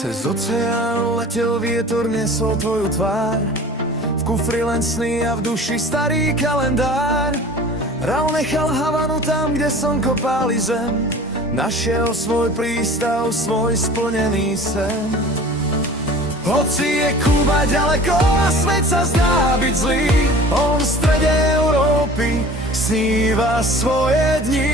Cez oceán letel vietor, nesol tvoju tvár. V kufri len sny a v duši starý kalendár. Raúl nechal Havanu tam, kde slnko páli zem. Našiel svoj prístav, svoj splnený sen. Hoci je Kuba ďaleko a svet sa zdá byť zlý, on v strede Európy sníva svoje dni.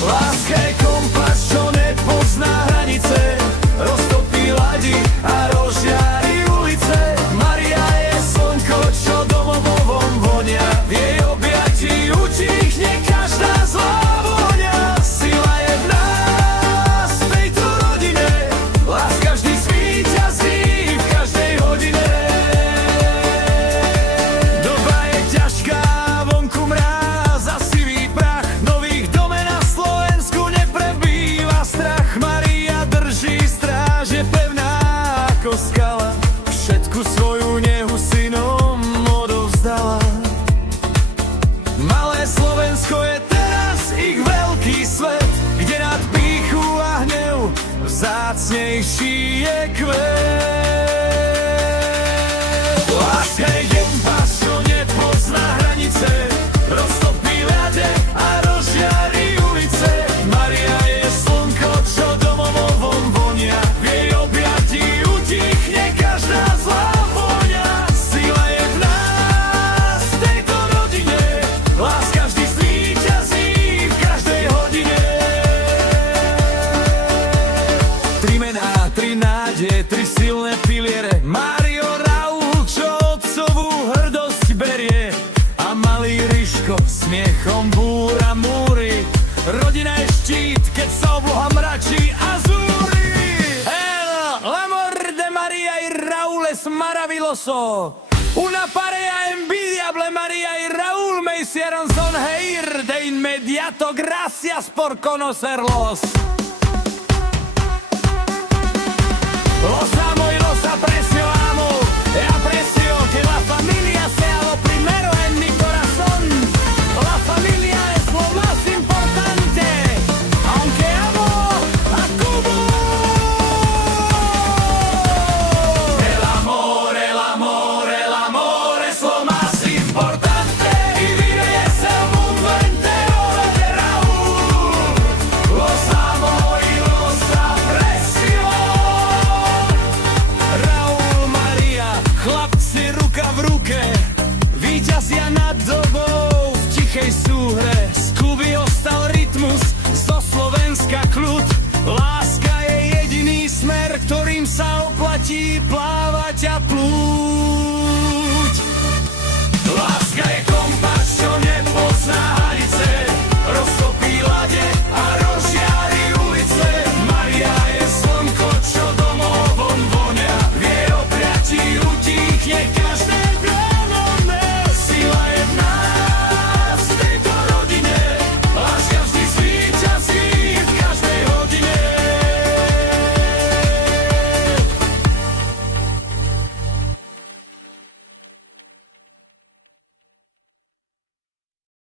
Láska je kompas, čo nepozná hranice, roztopí ladi a rozžiari ulice. Maria je slnko, čo domovom vonia, v jej objatí utichne každá zlá vôňa. Sila je v nás, v tejto rodine, láska vždy zvíťazí v každej hodine. Doba je ťažká, vonku mráz a sivý prach, nových domen na Slovensku neprebýva strach. Maria drží stráž, je pevná ako skala, všetku svoju nehu synom odovzdala. Malé Slovensko je teraz ich veľký svet, kde nad pýchu a hnev vzácnejší je kvet. Láska je kompas, čo nepozná hranice, roztopí ľade a rozžiari ulice. Maria je slnko, čo domovom vonia, v jej objatí utichne každá zlá vôňa. Sila je v nás, v tejto rodine, láska vždy zvíťazí v každej hodine. Tri mená, tri nádeje, tri silné piliere. Mário, Raúl, čo otcovú hrdosť berie, a malý Ryško smiechom búra múry. Rodina je štít, keď sa obloha mračí a zúri. L'amor de Maria y Raúl es maravilloso. Una pareja envidiable, Maria y Raúl me hicieron sonreír de inmediato. Gracias por conocerlos. Los amo y los aprecio, amo y aprecio que la familia sea lo primero en mi corazón. La familia es lo más importante, aunque amo a Cuba. El amor, el amor, el amor es lo más importante. Vivir es el mundo entero de Raúl. Los amo y los aprecio. Raúl, Maria, chlapci ruka v ruke, víťazia nad dobou v tichej súhre. Z Kuby ostal rytmus, zo Slovenska kľud. Láska je jediný smer, ktorým sa oplatí plávať a plúť. Láska je kompas, čo nepozná